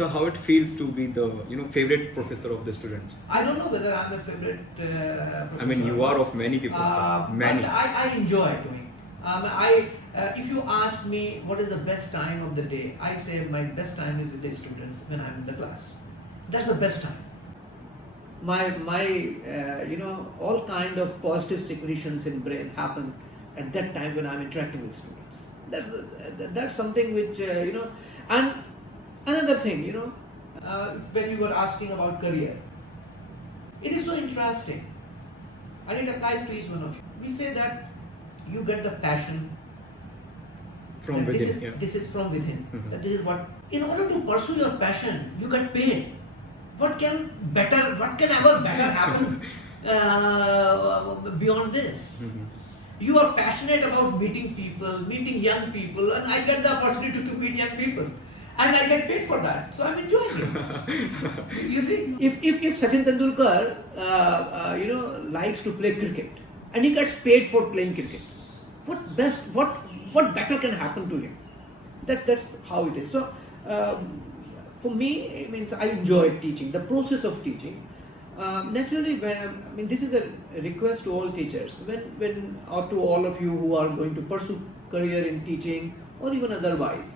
So how it feels to be the favorite professor of the students? I don't know whether I'm a favorite professor. I mean, you are of many people, sir. Many. But I enjoy doing. If you ask me what is the best time of the day, I say my best time is with the students when I'm in the class. That's the best time. All kind of positive secretions in brain happen at that time when I'm interacting with students. That's something which and another thing, when you were asking about career, it is so interesting, and it applies to each one of you. We say that you get the passion From within. This is from within. Mm-hmm. That this is what. In order to pursue your passion, you get paid. What can ever better happen beyond this? Mm-hmm. You are passionate about meeting people, meeting young people, and I get the opportunity to meet young people, and I get paid for that. So I'm enjoying it. You see, if Sachin Tendulkar, likes to play cricket, and he gets paid for playing cricket, what better can happen to him? That's how it is. So for me, it means I enjoy teaching, the process of teaching. Naturally, this is a request to all teachers, or to all of you who are going to pursue career in teaching or even otherwise.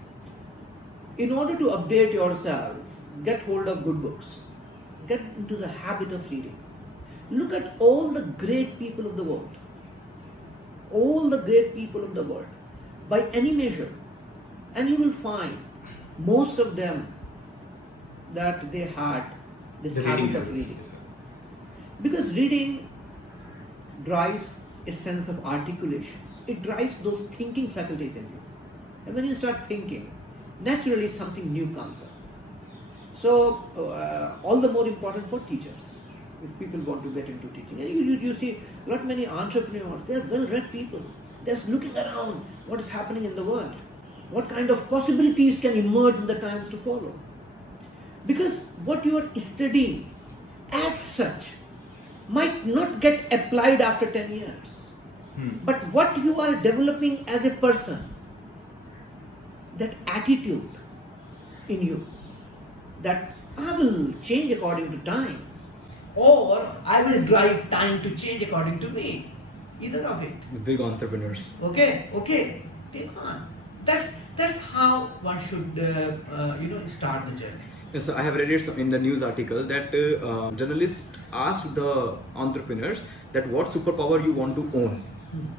In order to update yourself, get hold of good books, get into the habit of reading. Look at all the great people of the world, by any measure, and you will find most of them that they had this habit of reading. Because reading drives a sense of articulation. It drives those thinking faculties in you. And when you start thinking, naturally something new comes up. So, all the more important for teachers, if people want to get into teaching. And you see not many entrepreneurs, they are well-read people. They're looking around what is happening in the world. What kind of possibilities can emerge in the times to follow. Because what you are studying as such might not get applied after 10 years. But what you are developing as a person, that attitude in you, that I will change according to time, or I will drive time to change according to me. Either of it. The big entrepreneurs. Okay, take on. That's how one should start the journey. Yes, so I have read it in the news article that journalists asked the entrepreneurs that what superpower you want to own.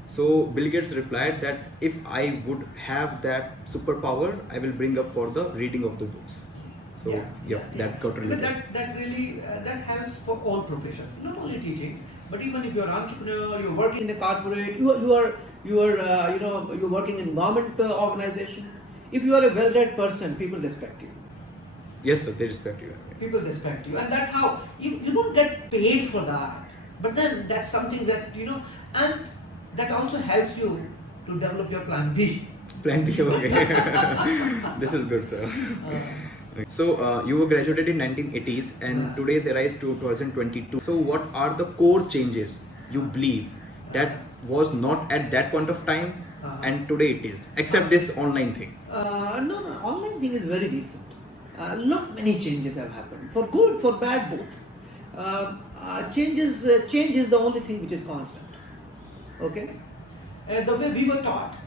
So Bill Gates replied that if I would have that superpower, I will bring up for the reading of the books. So that got related. But that really helps for all professions, not only teaching, but even if you're an entrepreneur, you're working in a corporate, you're working in government organization. If you are a well-read person, people respect you. Yes, sir, they respect you. People respect you, and that's how you don't get paid for that. But then that's something that and that also helps you to develop your plan B. Plan B, okay. This is good, sir. So you were graduated in 1980s, and today's era is 2022. So what are the core changes you believe that was not at that point of time, and today it is, except this online thing? No, online thing is very recent. Not many changes have happened, for good, for bad, both. Change is the only thing which is constant. Okay? The way we were taught,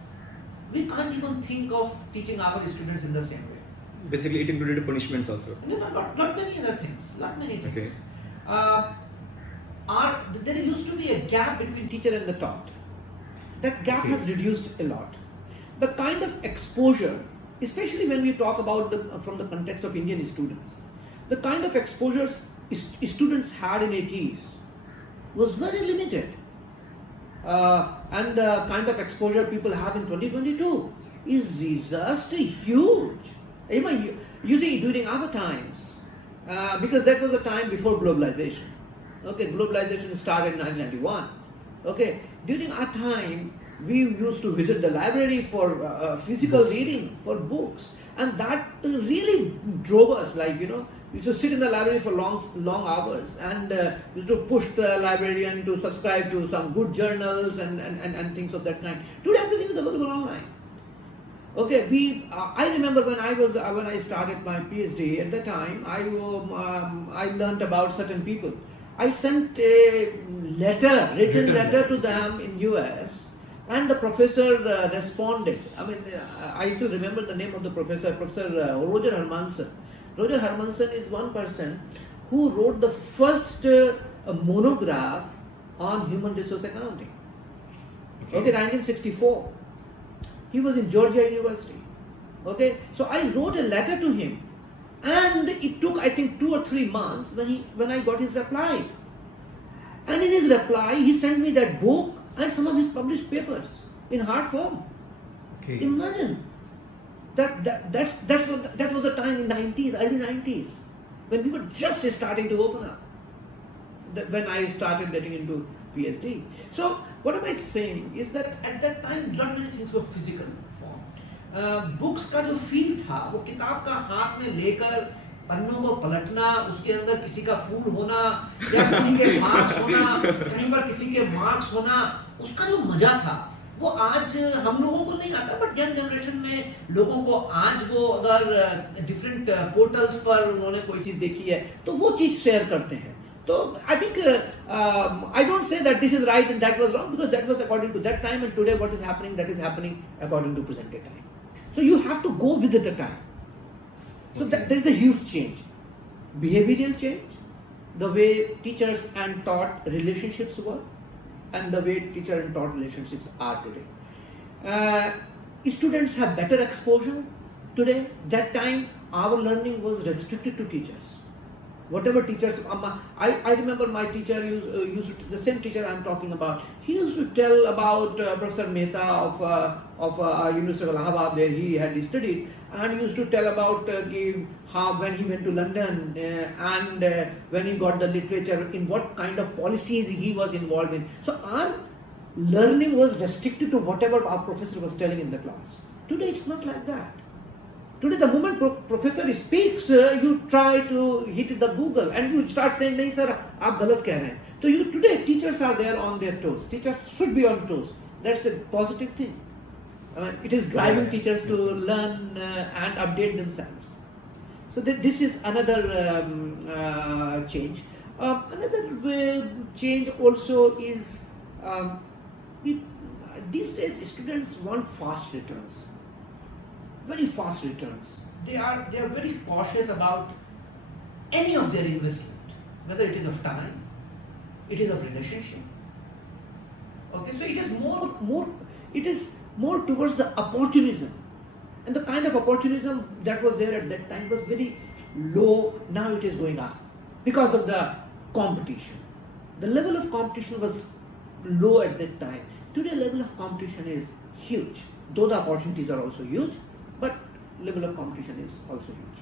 we can't even think of teaching our students in the same way. Basically, it included punishments also. No, not many other things. Not many things. Okay. There used to be a gap between teacher and the taught. That gap has reduced a lot. The kind of exposure, especially when we talk about from the context of Indian students, the kind of exposures students had in 80s was very limited. And the kind of exposure people have in 2022 is just huge. You see, during our times, because that was a time before globalization. Okay, globalization started in 1991. Okay, during our time, we used to visit the library for physical reading, for books, and that really drove us. We used to sit in the library for long hours, and used to push the librarian to subscribe to some good journals and things of that kind. Today, everything is available online. Okay, I remember when I started my PhD. At the time, I learnt about certain people. I sent a written letter to them in US, and the professor responded. I mean, I still remember the name of the professor, Professor Roger Hermansen. Roger Hermansen is one person who wrote the first monograph on human resource accounting. Okay, 1964. He was in Georgia University. Okay, so I wrote a letter to him, and it took, I think, 2 or 3 months when I got his reply. And in his reply, he sent me that book and some of his published papers in hard form. Okay. Imagine that was the time in 90s, early 90s, when we were just starting to open up. When I started getting into PhD. So what am I saying is that at that time not many things were physical form. Books का जो feel था वो किताब का हाथ में लेकर पन्नों को पलटना, उसके अंदर किसी का फूल होना या किसी के मार्क्स होना, कहीं पर किसी के मार्क्स होना, उसका जो मजा था वो आज हम लोगों को नहीं आता, बट यंग जनरेशन में लोगों को आज वो अगर डिफरेंट पोर्टल्स पर उन्होंने कोई चीज देखी है तो वो चीज शेयर करते हैं. So I think I don't say that this is right and that was wrong, because that was according to that time, and today what is happening, that is happening according to present day time. So you have to go with the time. So there is a huge change, behavioral change, the way teachers and taught relationships work, and the way teacher and taught relationships are today. Students have better exposure today. That time our learning was restricted to teachers. Whatever teachers, I remember my teacher used the same teacher I'm talking about. He used to tell about Professor Mehta of University of Allahabad, where he had studied, and he used to tell about how when he went to London and when he got the literature, in what kind of policies he was involved in. So our learning was restricted to whatever our professor was telling in the class. Today it's not like that. Today, the moment professor speaks, you try to hit the Google and you start saying, "नहीं sir, आप गलत कह रहे हैं." So today teachers are there on their toes. Teachers should be on toes. That's a positive thing. It is driving teachers to learn and update themselves. So this is another change. Another change also is these days students want fast returns. Very fast returns. They are very cautious about any of their investment, whether it is of time, it is of relationship. Okay, so it is more towards the opportunism, and the kind of opportunism that was there at that time was very low. Now it is going up because of the competition. The level of competition was low at that time. Today, level of competition is huge. Though the opportunities are also huge, but level of competition is also huge.